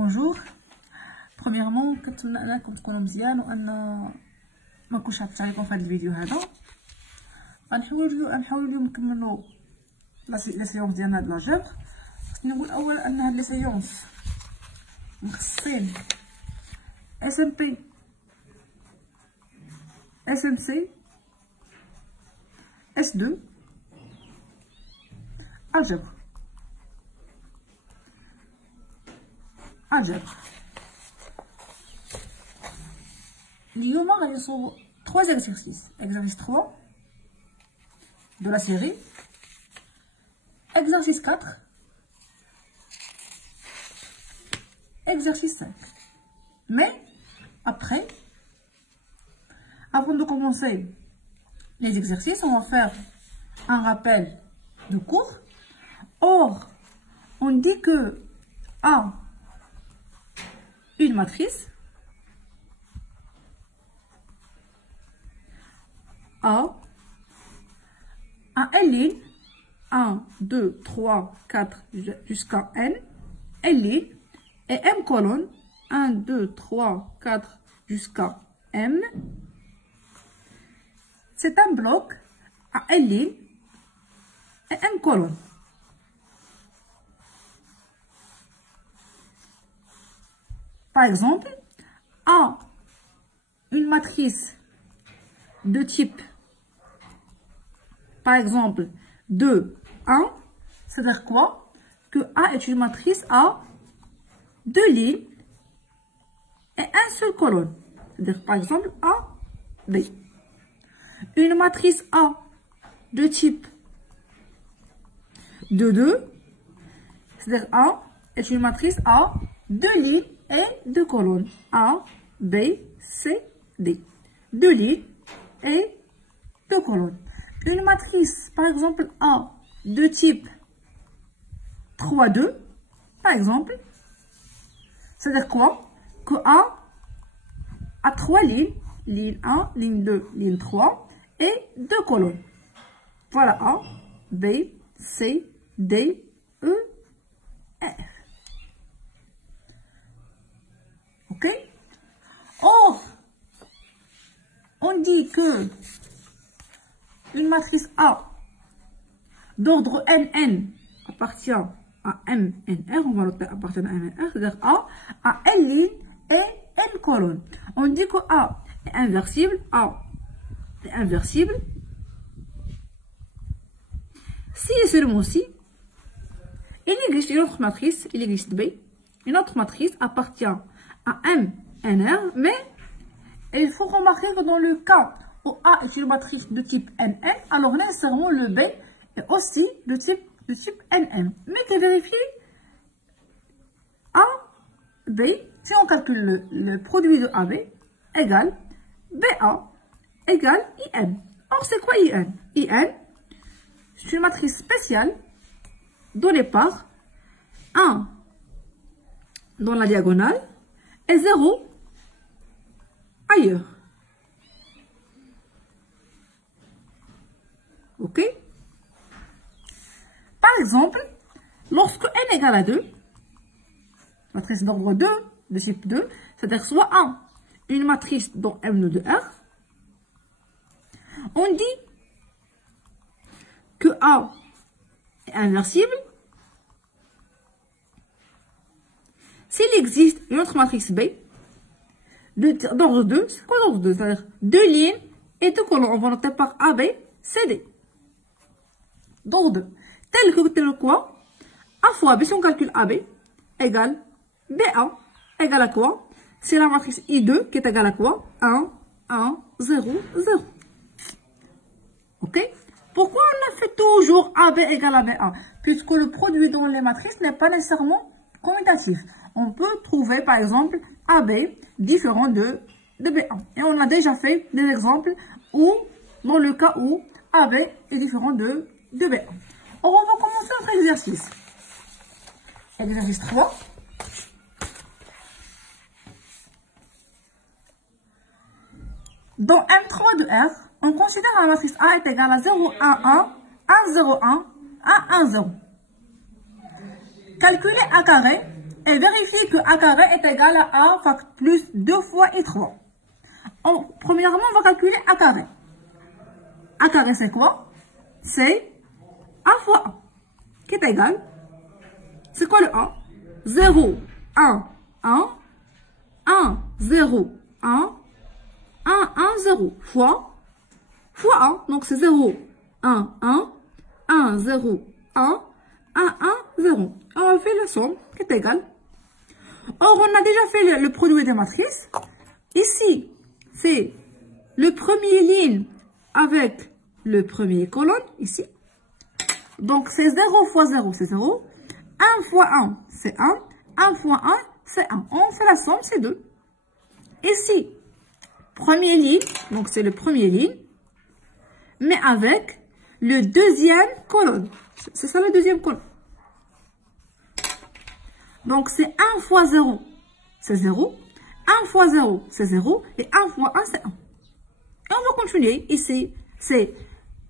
Bonjour. Premièrement, كنتمنى انكم تكونوا مزيان وان ما كنتش عطيت عليكم في هذا الفيديو هذا. غنحاولوا اليوم نكملوا لا سيونس ديالنا هاد لاجير. خصني نقول اولا ان هاد لي سيونس مخصصين اس ام بي اس ام سي اس 2 الجبر اليوم غادي نصوبو 3 exercices. Exercice 3 de la série, exercice 4, exercice 5. Mais après, avant de commencer les exercices, on va faire un rappel de cours. Or, on dit que A, une matrice, A N ligne, 1, 2, 3, 4 jusqu'à N, N ligne, et M colonne, 1, 2, 3, 4 jusqu'à M. C'est un bloc à N ligne et M colonne. Par exemple, A, une matrice de type, par exemple, 2, 1, c'est-à-dire quoi? Que A est une matrice à 2 lignes et un seul colonne. C'est-à-dire, par exemple, A, B. Une matrice A de type 2, 2, c'est-à-dire A est une matrice à 2 lignes et 2 colonnes. A, B, C, D. 2 lignes et 2 colonnes. Une matrice, par exemple, A de type 3, 2, par exemple, c'est-à-dire quoi? Que A a 3 lignes, ligne 1, ligne 2, ligne 3, et 2 colonnes. Voilà A, B, C, D, E, F. Ok? Or, on dit que une matrice A d'ordre NN appartient à MNR, on va noter appartient à MNR, c'est-à-dire A à N ligne et N colonne. On dit que A est inversible, si et seulement si il existe une autre matrice, il existe B, une autre matrice appartient à MNR, mais il faut remarquer que dans le cas où A est une matrice de type NN, alors nécessairement le B est aussi de type NN. Mais que vérifier A, B, si on calcule le produit de AB égale BA égale IN. Or, c'est quoi IN? IN, c'est une matrice spéciale donnée par 1 dans la diagonale et 0 ailleurs. Ok? Par exemple, lorsque n égale à 2, matrice d'ordre 2, de type 2, c'est-à-dire soit 1, une matrice dont M de R, on dit que A est inversible s'il existe une autre matrice B d'ordre 2, c'est quoi d'ordre 2? C'est-à-dire 2 lignes et 2 colonnes. On va noter par AB, CD. D'ordre 2. Tel quoi? A fois B, si on calcule AB, égale BA, égale à quoi? C'est la matrice I2 qui est égale à quoi? 1, 1, 0, 0. Ok? Pourquoi on a fait toujours AB égale à BA? Puisque le produit dans les matrices n'est pas nécessairement commutatif. On peut trouver par exemple AB différent de BA. Et on a déjà fait des exemples où, dans le cas où AB est différent de BA. Alors on va commencer notre exercice. Exercice 3. Dans M3 de R, on considère la matrice A est égale à 0, 1, 1, 1, 0, 1, 1, 1, 0. Calculer A carré et vérifier que A carré est égal à A plus 2 fois I3. Premièrement, on va calculer A carré. A carré, c'est quoi? C'est A fois A, qui est égal. C'est quoi le A? 0, 1, 1, 1, 0, 1, 1, 1, 0, fois 1. Donc, c'est 0, 1, 1, 1, 0, 1, 1, 1, 0. On fait la somme, qui est égale. Or, on a déjà fait le produit des matrices. Ici, c'est le premier ligne avec le premier colonne, ici. Donc, c'est 0 fois 0, c'est 0. 1 fois 1, c'est 1. 1 fois 1, c'est 1. On fait la somme, c'est 2. Ici, premier ligne, donc c'est le premier ligne, mais avec le deuxième colonne. C'est ça le deuxième colonne. Donc, c'est 1 fois 0, c'est 0. 1 fois 0, c'est 0. Et 1 fois 1, c'est 1. Et on va continuer. Ici, c'est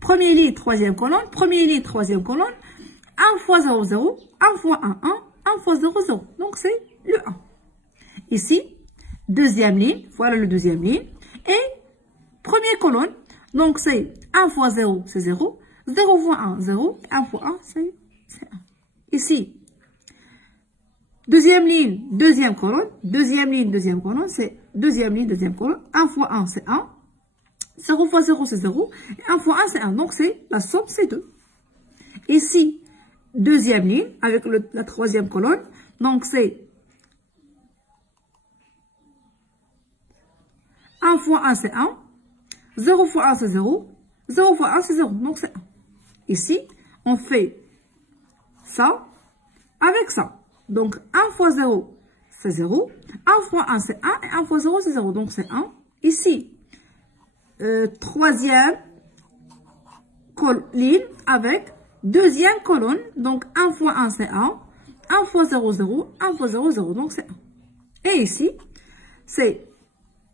premier ligne, troisième colonne. Premier ligne, troisième colonne. 1 fois 0, 0. 1 fois 1, 1. 1 fois 0, 0. Donc, c'est le 1. Ici, deuxième ligne. Voilà le deuxième ligne. Et première colonne. Donc, c'est 1 fois 0, c'est 0. 0 fois 1, 0. 1 fois 1, c'est 1. Ici, deuxième ligne, deuxième colonne. Deuxième ligne, deuxième colonne. C'est deuxième ligne, deuxième colonne. 1 fois 1, c'est 1. 0 fois 0, c'est 0. Et 1 fois 1, c'est 1. Donc, c'est la somme, c'est 2. Ici, deuxième ligne avec la troisième colonne. Donc, c'est 1 fois 1, c'est 1. 0 fois 1, c'est 0. 0 fois 1, c'est 0. Donc, c'est 1. Ici, on fait ça avec ça. Donc, 1 fois 0, c'est 0. 1 fois 1, c'est 1. Et 1 fois 0, c'est 0. Donc, c'est 1. Ici, troisième ligne avec deuxième colonne. Donc, 1 fois 1, c'est 1. 1 fois 0, 0. 1 fois 0, 0. Donc, c'est 1. Et ici, c'est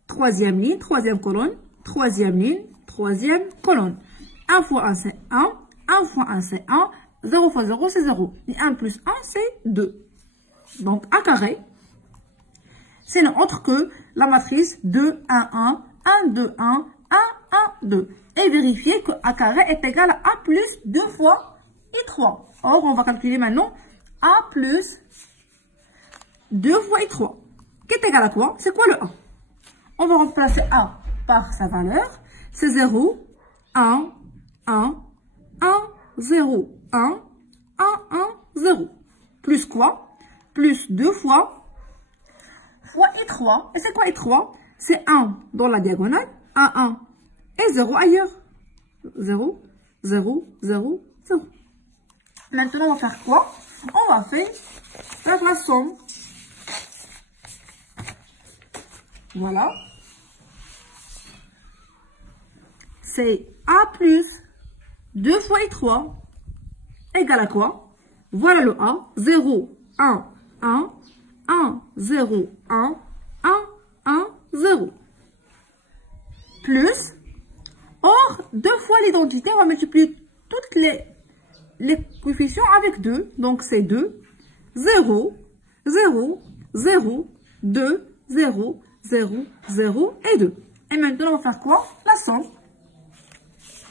troisième ligne, troisième colonne. Troisième ligne, troisième colonne. 1 fois 1, c'est 1. 1 fois 1, c'est 1. 0 fois 0, c'est 0. Et 1 plus 1, c'est 2. Donc, A carré, c'est autre que la matrice 2, 1, 1, 1, 2, 1, 1, 1, 2. Et vérifier que A carré est égal à A plus 2 fois I3. Or, on va calculer maintenant A plus 2 fois I3. Qui est égal à quoi? C'est quoi le A? On va remplacer A par sa valeur. C'est 0, 1, 1, 1, 0, 1, 1, 1, 0. Plus quoi? Plus 2 fois I3. Et c'est quoi I3? C'est 1 dans la diagonale, 1, 1 et 0 ailleurs. 0, 0, 0, 0. Maintenant, on va faire quoi? On va faire la somme. Voilà. C'est A plus 2 fois I3 égale à quoi? Voilà le A. 0, 1, 1, 1, 0, 1, 1, 1, 0. Plus, or, 2 fois l'identité, on va multiplier toutes les coefficients avec 2. Donc, c'est 2, 0, 0, 0, 2, 0, 0, 0 et 2. Et maintenant, on va faire quoi? La somme.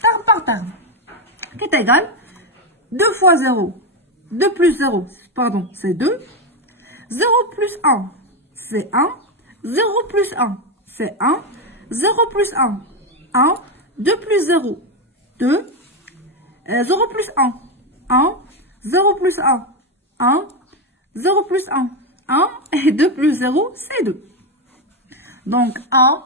Terme par terme. Qui est égal 2 fois 0. 2 plus 0, pardon, c'est 2. 0 plus 1, c'est 1. 0 plus 1, c'est 1. 0 plus 1, 1. 2 plus 0, 2. 0 plus 1, 1. 0 plus 1, 1. 0 plus 1, 1. Et 2 plus 0, c'est 2. Donc, 1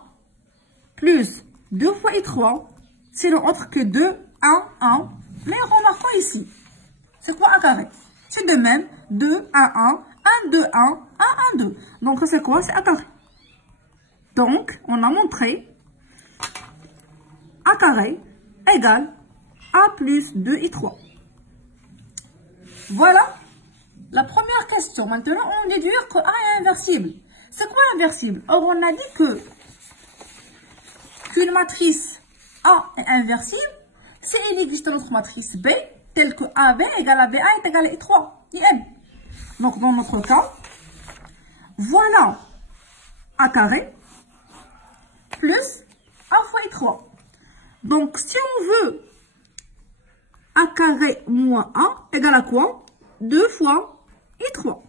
plus 2 fois I3, c'est autre que 2, 1, 1. Mais remarquons ici. C'est quoi A carré? C'est de même 2, 1, 1, 1, 2, 1, 1, 1, 2. Donc, c'est quoi? C'est A carré. Donc, on a montré A carré égale A plus 2I3. Voilà la première question. Maintenant, on va déduire que A est inversible. C'est quoi inversible? Or, on a dit qu'une matrice A est inversible si il existe une autre matrice B telle que AB égale à BA est égal à I3, IM. Donc, dans notre cas, Voilà A carré plus A fois I3. Donc, si on veut A carré moins A égale à quoi? 2 fois I3.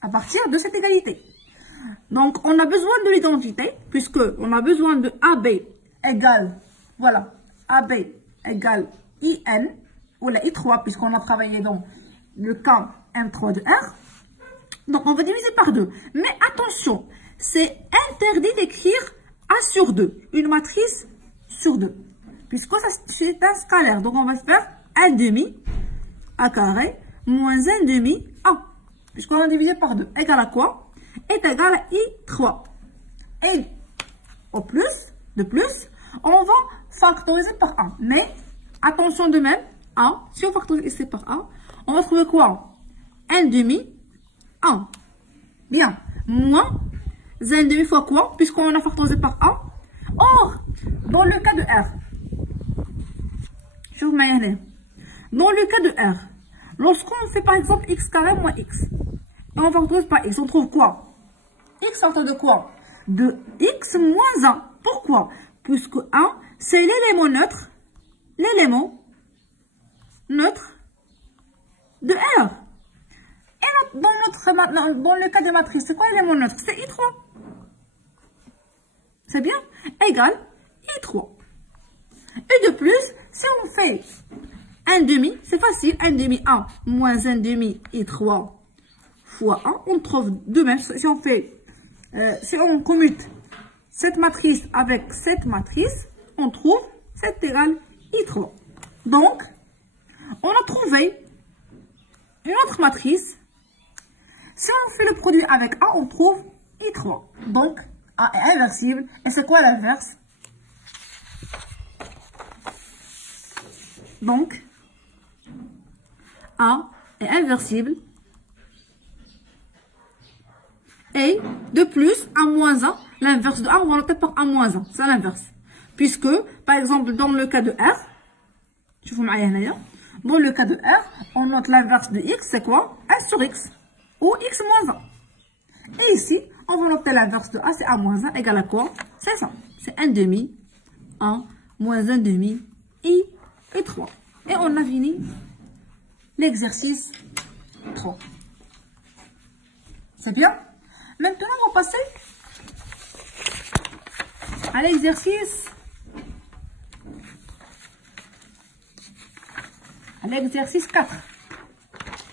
À partir de cette égalité. Donc, on a besoin de l'identité, puisque on a besoin de AB égale, voilà, AB égale IN, ou la I3, puisqu'on a travaillé dans le cas M3 de R. Donc, on va diviser par 2. Mais attention, c'est interdit d'écrire A sur 2, une matrice sur 2, puisque c'est un scalaire. Donc, on va faire 1 demi A carré moins 1 demi A, puisqu'on a divisé par 2, égale à quoi? Est égal à I3. Et au plus, de plus, on va factoriser par 1. Mais, attention de même, A, si on factorise ici par 1, on va trouver quoi? 1 demi, 1. Bien. Moins 1 demi fois quoi? Puisqu'on a factorisé par 1. Or, dans le cas de R, je vous mets dans le cas de R, lorsqu'on fait par exemple x carré moins x, et on factorise par x, on trouve quoi? X sorte de quoi? De x moins 1. Pourquoi? Puisque 1, c'est l'élément neutre de R. Et dans le cas de matrice, c'est quoi l'élément neutre? C'est I3. C'est bien? Égal I3. Et de plus, si on fait 1 demi, c'est facile. 1 demi A moins 1 demi I3 fois 1. On trouve de même, si on fait... si on commute cette matrice avec cette matrice, on trouve c'est égal I3. Donc, on a trouvé une autre matrice. Si on fait le produit avec A, on trouve I3. Donc, A est inversible. Et c'est quoi l'inverse? Donc, A est inversible. Et de plus, A moins 1, l'inverse de A, on va noter par A moins 1. C'est l'inverse. Puisque, par exemple, dans le cas de R, je vous mets dans le cas de R, on note l'inverse de X, c'est quoi? 1 sur X. Ou X moins 1. Et ici, on va noter l'inverse de A, c'est A moins 1, égale à quoi? C'est ça. C'est 1 demi, 1 moins 1 demi, I et 3. Et on a fini l'exercice 3. C'est bien? Maintenant, on va passer à l'exercice 4.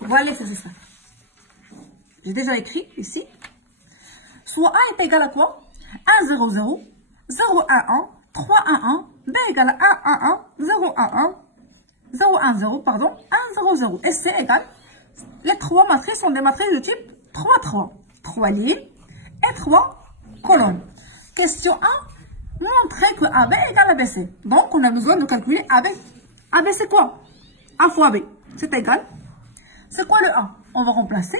Voilà l'exercice 4. J'ai déjà écrit ici. Soit A est égal à quoi? 1, 0, 0, 0, 1, 1, 3, 1, 1, B égale à 1, 1, 1, 0, 1, 1, 0, 1, 0, pardon, 1, 0, 0. Et C égale, les trois matrices sont des matrices de type 3, 3. 3 lignes et 3 colonnes. Question 1, montrer que AB égale ABC. Donc, on a besoin de calculer AB. AB, c'est quoi? A fois B, c'est égal. C'est quoi le 1? On va remplacer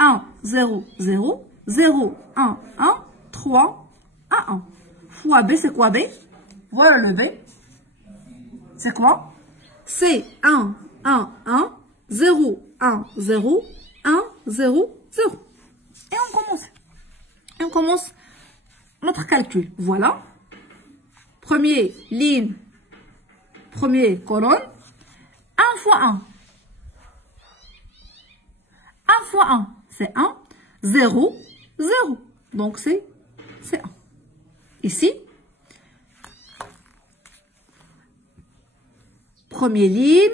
1, 0, 0, 0, 1, 1, 3, 1, 1. Fois B, c'est quoi B? Voilà le B. C'est quoi? C'est 1, 1, 1, 0, 1, 0, 1, 0, 0. Et on commence notre calcul. Voilà. Premier ligne, premier colonne. 1 fois 1. 1 fois 1, c'est 1. 0, 0. Donc, c'est 1. Ici, première ligne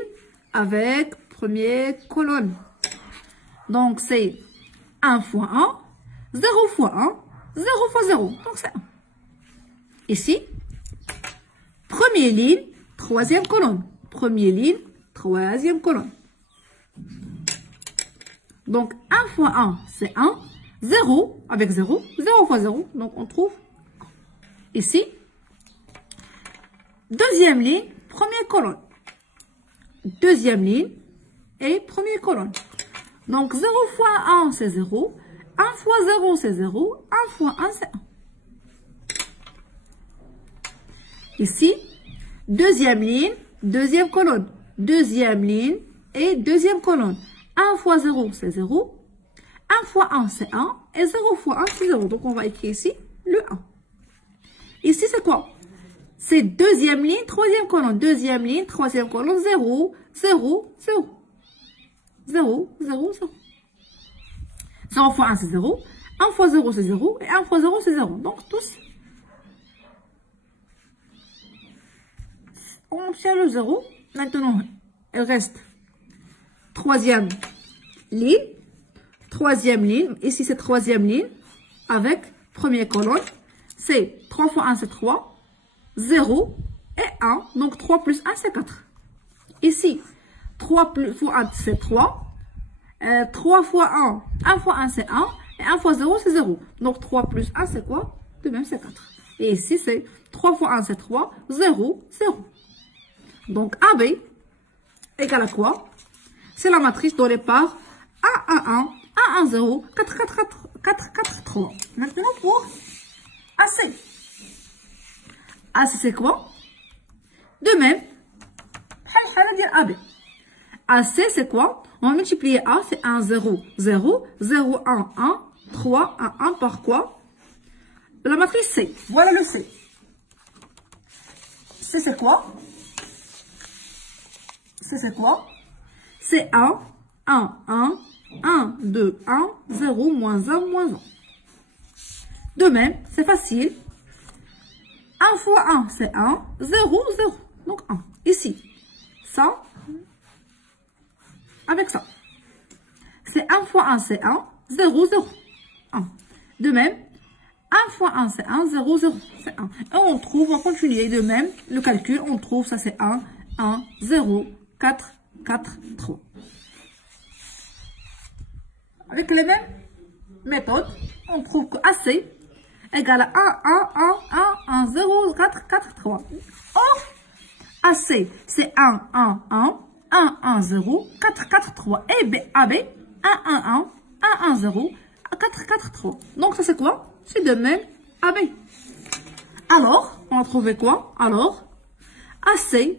avec première colonne. Donc, c'est 1 fois 1, 0 fois 1, 0 fois 0. Donc, c'est 1. Ici, première ligne, troisième colonne. Première ligne, troisième colonne. Donc, 1 fois 1, c'est 1. 0 avec 0. 0 fois 0. Donc, on trouve 1. Ici, deuxième ligne, première colonne. Deuxième ligne et première colonne. Donc, 0 fois 1, c'est 0. 1 fois 0, c'est 0. 1 fois 1, c'est 1. Ici, deuxième ligne, deuxième colonne. Deuxième ligne et deuxième colonne. 1 fois 0, c'est 0. 1 fois 1, c'est 1. Et 0 fois 1, c'est 0. Donc, on va écrire ici le 1. Ici, c'est quoi? C'est deuxième ligne, troisième colonne. Deuxième ligne, troisième colonne, 0, 0, 0. 0, 0, 0. 0 fois 1, c'est 0. 1 fois 0, c'est 0. Et 1 fois 0, c'est 0. Donc, tous, on obtient le 0. Maintenant, il reste troisième ligne. Troisième ligne. Ici, c'est troisième ligne. Avec première colonne. C'est 3 fois 1, c'est 3. 0 et 1. Donc, 3 plus 1, c'est 4. Ici, 3 fois 1, c'est 3. 3 fois 1, 1 fois 1, c'est 1. Et 1 fois 0, c'est 0. Donc, 3 plus 1, c'est quoi? De même, c'est 4. Et ici, c'est 3 fois 1, c'est 3. 0, 0. Donc, AB égale à quoi? C'est la matrice dont les parts 1, 1, 1, 1, 1, 0, 4, 4, 4, 4, 4, 3. Maintenant, pour AC. AC, c'est quoi? De même, AB. AC, c'est quoi? On va multiplier A, c'est 1, 0, 0, 0, 1, 1, 3, 1, 1 par quoi? La matrice C. Voilà le C. C, c'est quoi? C, c'est quoi? C'est 1, 1, 1, 1, 2, 1, 0, moins 1, moins 1. De même, c'est facile. 1 fois 1, c'est 1, 0, 0. Donc 1. Ici, ça, avec ça. C'est 1 fois 1, c'est 1, 0, 0. 1. De même, 1 fois 1, c'est 1, 0, 0. C'est 1. Et on trouve, on continue de même, le calcul, on trouve, ça c'est 1, 1, 0, 4, 4, 3. Avec les mêmes méthodes, on trouve que AC égale à 1, 1, 1, 1, 0, 4, 4, 3. Or, AC, c'est 1, 1, 1, 1, 1, 0, 4, 4, 3. Et AB, 1, 1, 1, 1, 1, 0, 4, 4, 3. Donc, ça c'est quoi? C'est de même AB. Alors, on a trouvé quoi? Alors, AC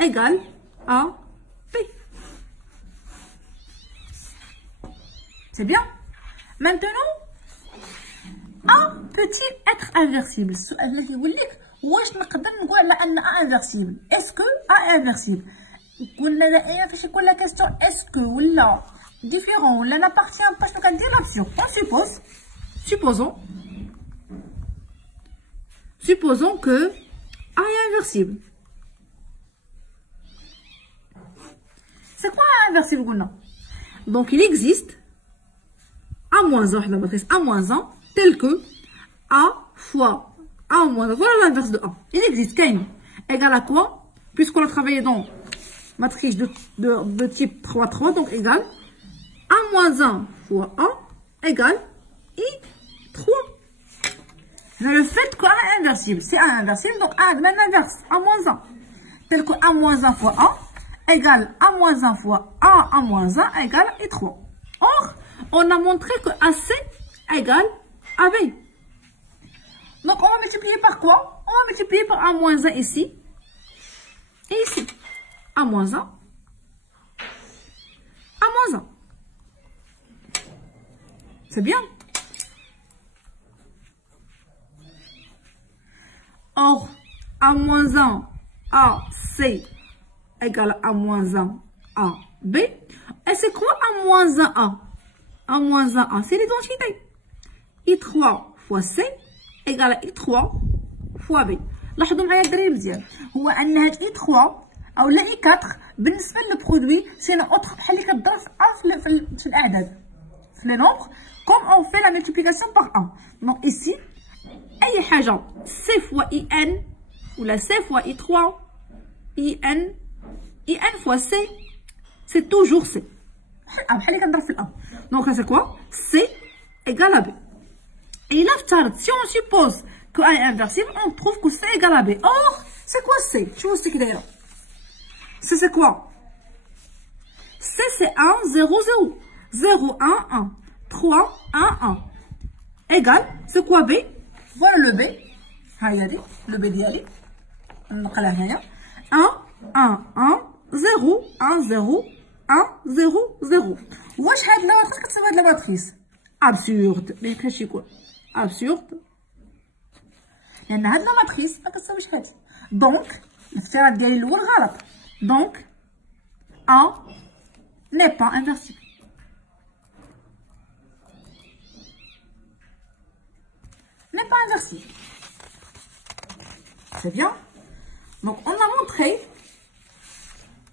égale à B. C'est bien. Maintenant, A peut-il être inversible? السؤال اللي يقول لك واش نقدر نقول على ان A inversible. Est-ce que A est inversible? قلنا دائما فاش يكون لا كاستيون est-ce que ولا différent ولا n'appartient pas شنو كندير l'option. On supposons que A est inversible. C'est quoi A inversible قلنا? Donc il existe A moins 1, la matrice A moins 1, tel que A fois A moins 1. Voilà l'inverse de A. Il existe K égale à quoi? Puisqu'on a travaillé dans matrice de type 3, 3, donc égale A moins 1 fois A égale I3. Le fait que A est inversible, c'est A inversible, donc A de même inverse, A moins 1. Tel que A moins 1 fois A égale A moins 1 fois A moins 1 égale I3. Or, on a montré que AC égale AB. Donc, on va multiplier par quoi? On va multiplier par A moins 1 ici. Et ici. A moins 1. A moins 1. C'est bien. Or, A moins 1 AC égale A moins 1 AB. Et c'est quoi A moins 1 A? A moins 1A, c'est l'identité. I3 fois C égale à I3 fois B. لاحظوا معايا الدراري مزيان. هو أن هاد I3 أو لا I4 بالنسبة للبرودوي سي أون أوتر بحال اللي كتضرب في الأعداد. في لي نومبر كوم أون في لا ملتيبليكاسيون باغ 1. دونك إيسي أي حاجة C fois IN ولا C fois I3 IN fois C c'est toujours C. Donc, c'est quoi? C égale à B. Et là, si on suppose que A est inversible, on trouve que C égale à B. Or, c'est quoi C? Je vous explique d'ailleurs. C, c'est quoi? C, c'est 1, 0, 0. 0, 1, 1. 3, 1, 1. Égal, c'est quoi B? Voilà le B. Regardez, le B d'Yali. 1, 1, 1, 0, 1, 0. 1, 0, 0. واش هاد لا ماتريس كتساوي هاد لا ماتريس absurde. Mais qu'est-ce que absurde? لأن هاد لا ماتريس ما كتساويش هادي. دونك الاختيار ديالي الأول غلط. دونك A n'est pas inversible. N'est pas inversible. C'est bien. Donc on a montré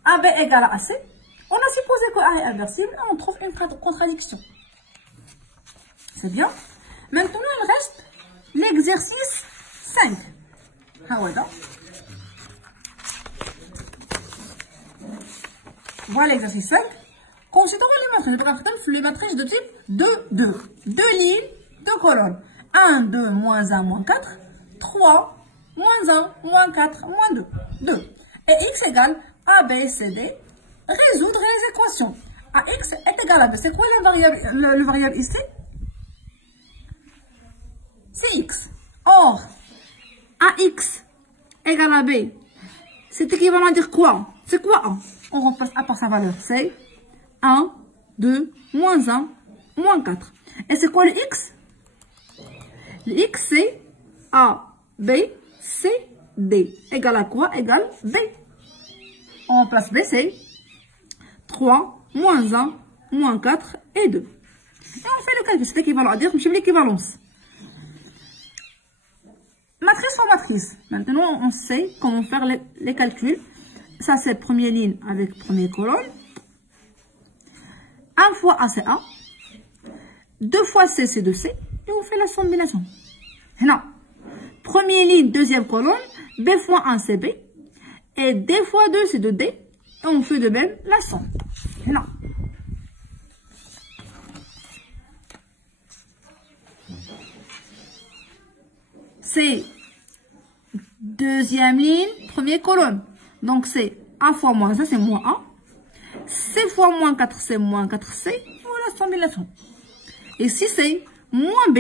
AB égale à AC. On a supposé que A est inversible et on trouve une contradiction. C'est bien. Maintenant il reste l'exercice 5. Voilà l'exercice 5. Considérons les matrices de type 2, 2. Deux lignes, deux colonnes. 1, 2, moins 1, moins 4. 3, moins 1, moins 4, moins 2. 2. Et x égale A, B, C, D. Résoudre les équations. AX est égal à B. C'est quoi le variable ici? C'est x. Or, AX égale à B, c'est équivalent à dire quoi? C'est quoi A? On remplace A par sa valeur. C'est 1, 2, moins 1, moins 4. Et c'est quoi le x? Le x, c'est A, B, C, D. Égal à quoi? Égal B. On remplace B, c'est 3, moins 1, moins 4 et 2. Et on fait le calcul. C'est équivalent à dire, je l'équivalence. Matrice sur matrice. Maintenant, on sait comment faire les calculs. Ça, c'est première ligne avec première colonne. 1 fois A, c'est A. 2 fois C, c'est 2C. Et on fait la combinaison. Non. Première ligne, deuxième colonne. B fois 1, c'est B. Et D fois 2, c'est 2D. Et on fait de même la somme. Non. C'est deuxième ligne, première colonne. Donc c'est A fois moins ça, c'est moins A. C fois moins 4, c'est moins 4C. Voilà, combinaison. Et si c'est moins B,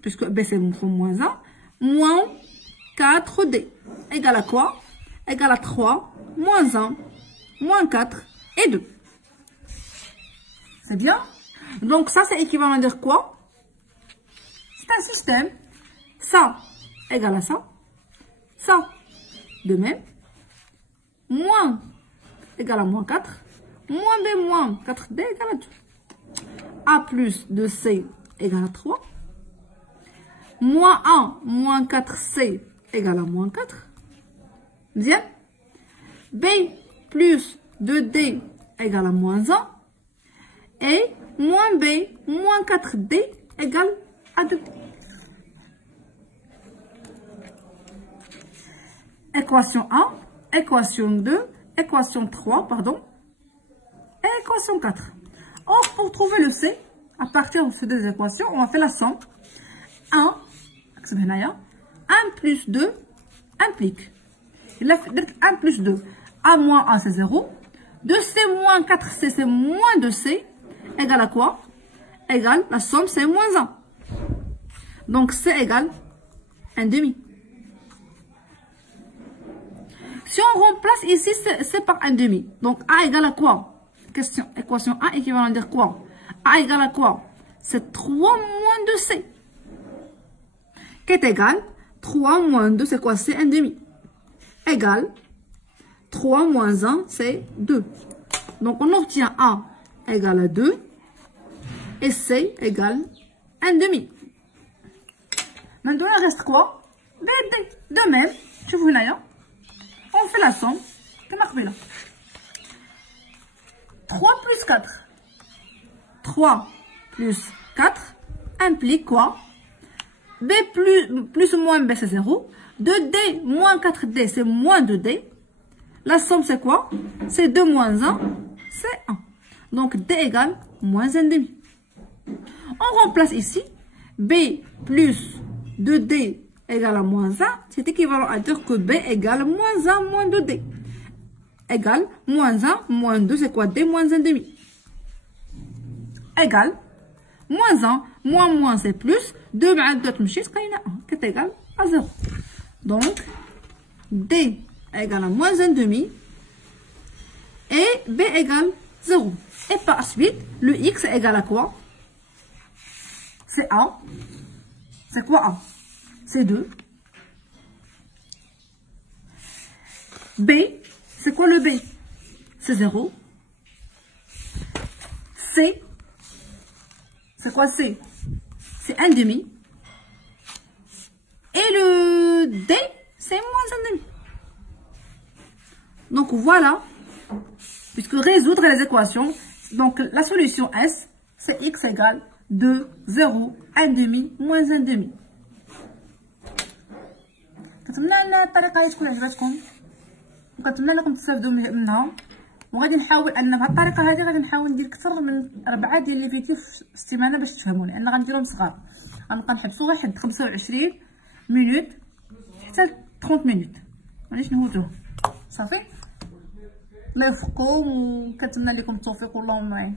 puisque B c'est moins 1, moins 4D. Égal à quoi? Égal à 3, moins 1, moins 4 et 2. C'est bien? Donc ça, c'est équivalent à dire quoi? C'est un système. Ça égale à ça. Ça, de même. Moins égale à moins 4. Moins B moins 4D égale à 2. A plus 2C égale à 3. Moins 1 moins 4C égale à moins 4. Bien. B plus 2D égale à moins 1. Et moins B moins 4D égale à 2. Équation 1, équation 2, équation 3, pardon, et équation 4. Or, pour trouver le C, à partir de ces deux équations, on va faire la somme. 1 plus 2 implique. 1 plus 2, A moins A, c'est 0. 2C moins 4C, c'est moins 2C. Égale à quoi? Égale, la somme, c'est moins 1. Donc, C égale 1,5. Si on remplace ici, c'est par 1,5. Donc, A égale à quoi? Question, équation A équivalent à dire quoi? A égale à quoi? C'est 3 moins 2C. Qui est égal? 3 moins 2, c'est quoi? C'est 1,5. Égal 3 moins 1, c'est 2. Donc, on obtient A égale à 2 et C égale 1,5. Maintenant, il reste quoi? B et D. De même, je vous l'ai. On fait la somme. 3 plus 4. 3 plus 4 implique quoi? B plus ou moins B, c'est 0. 2D moins 4D, c'est moins 2D. La somme, c'est quoi? C'est 2 moins 1, c'est 1. Donc, D égale moins 1,5. On remplace ici. B plus 2D égale à moins 1. C'est équivalent à dire que B égale moins 1 moins 2D. Égale moins 1 moins 2, c'est quoi? D moins 1,5. Égale moins 1 moins c'est plus. 2 مع 2 تمشي تلقاينا 1 qui est égal à 0. Donc, D égale à moins 1,5 et B égale 0. Et par suite, le X est égal à quoi? c'est A. C'est quoi A? C'est 2. B, c'est quoi le B? C'est 0. C, c'est quoi C? C'est 1,5. Et le D, c'est moins 1,5. Donc voilà, puisque résoudre les équations, donc la solution S, c'est x égale 2, 0, 1,5, moins 1,5. كنتمنى الطريقه تكون عجبتكم وكنتمنى انكم تستافدوا منها وغادي نحاول ان بهذه الطريقه هذه غادي نحاول ندير اكثر من 4 ديال لي فيديو في السيمانه باش تفهموا لان غنديرهم صغار غنبقى نحبسوا واحد 25 مينوت حتى 30 مينوت مانيش نهوتوه صافي الله يوفقكم وكنتمنى لكم التوفيق والله معين.